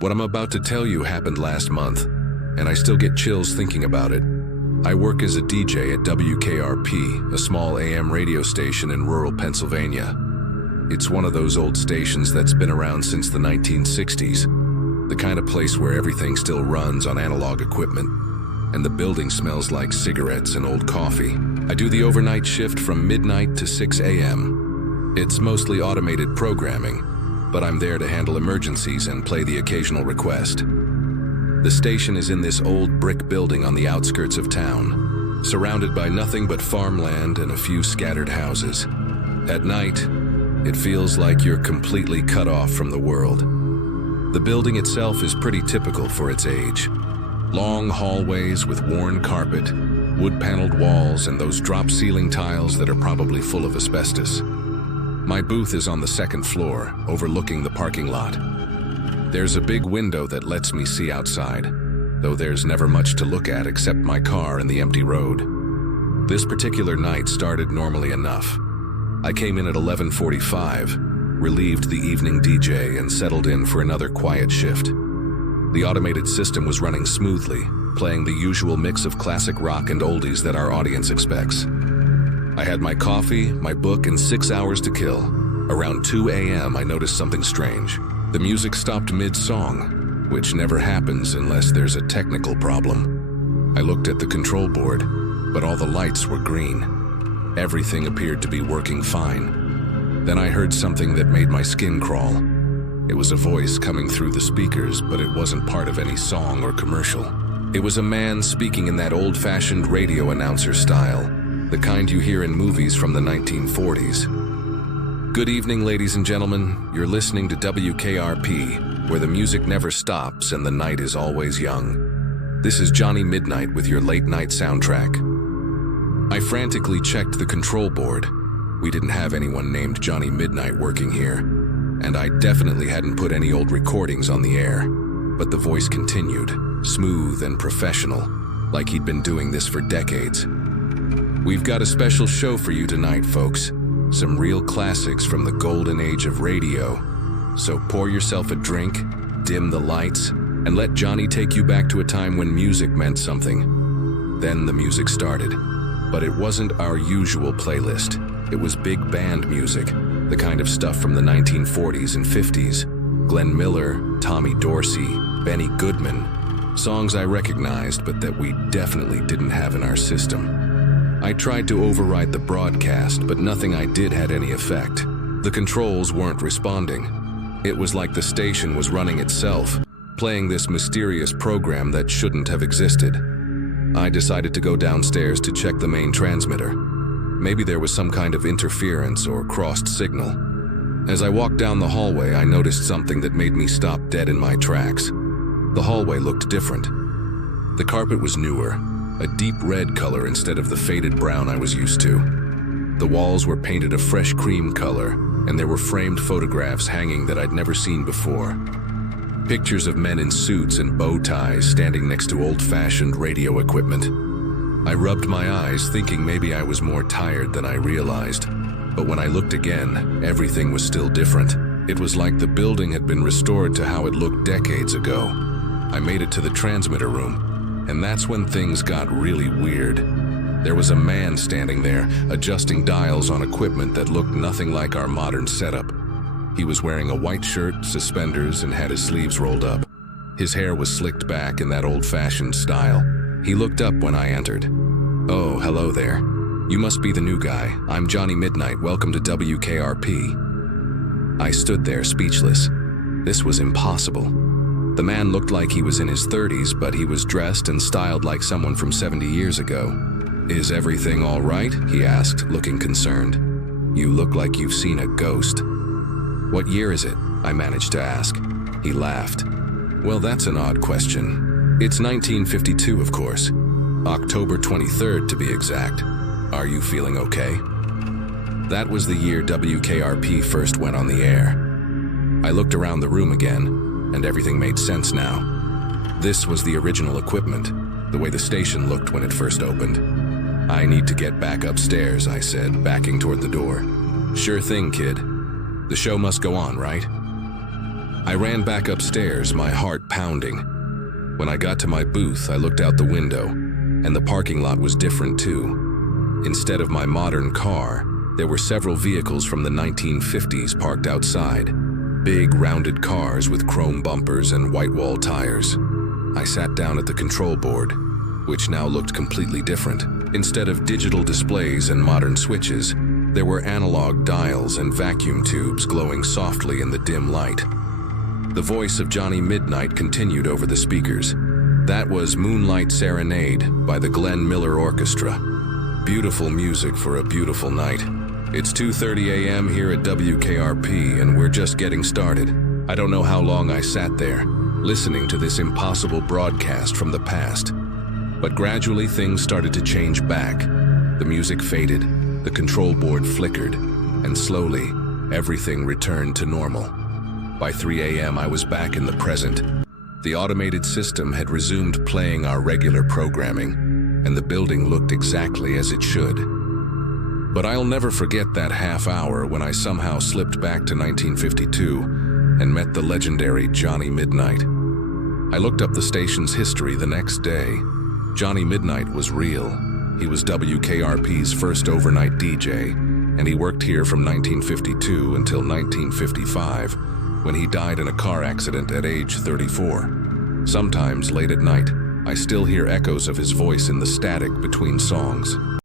What I'm about to tell you happened last month, and I still get chills thinking about it. I work as a DJ at WKRP, a small AM radio station in rural Pennsylvania. It's one of those old stations that's been around since the 1960s, the kind of place where everything still runs on analog equipment, and the building smells like cigarettes and old coffee. I do the overnight shift from midnight to 6 a.m. It's mostly automated programming, but I'm there to handle emergencies and play the occasional request. The station is in this old brick building on the outskirts of town, surrounded by nothing but farmland and a few scattered houses. At night, it feels like you're completely cut off from the world. The building itself is pretty typical for its age. Long hallways with worn carpet, wood-paneled walls, and those drop-ceiling tiles that are probably full of asbestos. My booth is on the second floor, overlooking the parking lot. There's a big window that lets me see outside, though there's never much to look at except my car and the empty road. This particular night started normally enough. I came in at 11:45, relieved the evening DJ, and settled in for another quiet shift. The automated system was running smoothly, playing the usual mix of classic rock and oldies that our audience expects. I had my coffee, my book, and 6 hours to kill. Around 2 a.m., I noticed something strange. The music stopped mid-song, which never happens unless there's a technical problem. I looked at the control board, but all the lights were green. Everything appeared to be working fine. Then I heard something that made my skin crawl. It was a voice coming through the speakers, but it wasn't part of any song or commercial. It was a man speaking in that old-fashioned radio announcer style, the kind you hear in movies from the 1940s. Good evening, ladies and gentlemen. You're listening to WKRP, where the music never stops and the night is always young. This is Johnny Midnight with your late-night soundtrack. I frantically checked the control board. We didn't have anyone named Johnny Midnight working here, and I definitely hadn't put any old recordings on the air. But the voice continued, smooth and professional, like he'd been doing this for decades. We've got a special show for you tonight, folks. Some real classics from the golden age of radio. So pour yourself a drink, dim the lights, and let Johnny take you back to a time when music meant something. Then the music started. But it wasn't our usual playlist. It was big band music, the kind of stuff from the 1940s and 50s. Glenn Miller, Tommy Dorsey, Benny Goodman. Songs I recognized, but that we definitely didn't have in our system. I tried to override the broadcast, but nothing I did had any effect. The controls weren't responding. It was like the station was running itself, playing this mysterious program that shouldn't have existed. I decided to go downstairs to check the main transmitter. Maybe there was some kind of interference or crossed signal. As I walked down the hallway, I noticed something that made me stop dead in my tracks. The hallway looked different. The carpet was newer, a deep red color instead of the faded brown I was used to. The walls were painted a fresh cream color, and there were framed photographs hanging that I'd never seen before. Pictures of men in suits and bow ties standing next to old-fashioned radio equipment. I rubbed my eyes, thinking maybe I was more tired than I realized. But when I looked again, everything was still different. It was like the building had been restored to how it looked decades ago. I made it to the transmitter room, and that's when things got really weird. There was a man standing there, adjusting dials on equipment that looked nothing like our modern setup. He was wearing a white shirt, suspenders, and had his sleeves rolled up. His hair was slicked back in that old-fashioned style. He looked up when I entered. "Oh, hello there. You must be the new guy. I'm Johnny Midnight. Welcome to WKRP." I stood there speechless. This was impossible. The man looked like he was in his 30s, but he was dressed and styled like someone from 70 years ago. "Is everything all right?" he asked, looking concerned. "You look like you've seen a ghost." "What year is it?" I managed to ask. He laughed. "Well, that's an odd question. It's 1952, of course. October 23rd, to be exact. Are you feeling okay?" That was the year WKRP first went on the air. I looked around the room again, and everything made sense now. This was the original equipment, the way the station looked when it first opened. "I need to get back upstairs," I said, backing toward the door. "Sure thing, kid. The show must go on, right?" I ran back upstairs, my heart pounding. When I got to my booth, I looked out the window, and the parking lot was different too. Instead of my modern car, there were several vehicles from the 1950s parked outside. Big, rounded cars with chrome bumpers and white wall tires. I sat down at the control board, which now looked completely different. Instead of digital displays and modern switches, there were analog dials and vacuum tubes glowing softly in the dim light. The voice of Johnny Midnight continued over the speakers. That was Moonlight Serenade by the Glenn Miller Orchestra. Beautiful music for a beautiful night. It's 2:30 a.m. here at WKRP, and we're just getting started. I don't know how long I sat there, listening to this impossible broadcast from the past. But gradually things started to change back. The music faded, the control board flickered, and slowly, everything returned to normal. By 3 a.m. I was back in the present. The automated system had resumed playing our regular programming, and the building looked exactly as it should. But I'll never forget that half hour when I somehow slipped back to 1952 and met the legendary Johnny Midnight. I looked up the station's history the next day. Johnny Midnight was real. He was WKRP's first overnight DJ, and he worked here from 1952 until 1955, when he died in a car accident at age 34. Sometimes, late at night, I still hear echoes of his voice in the static between songs.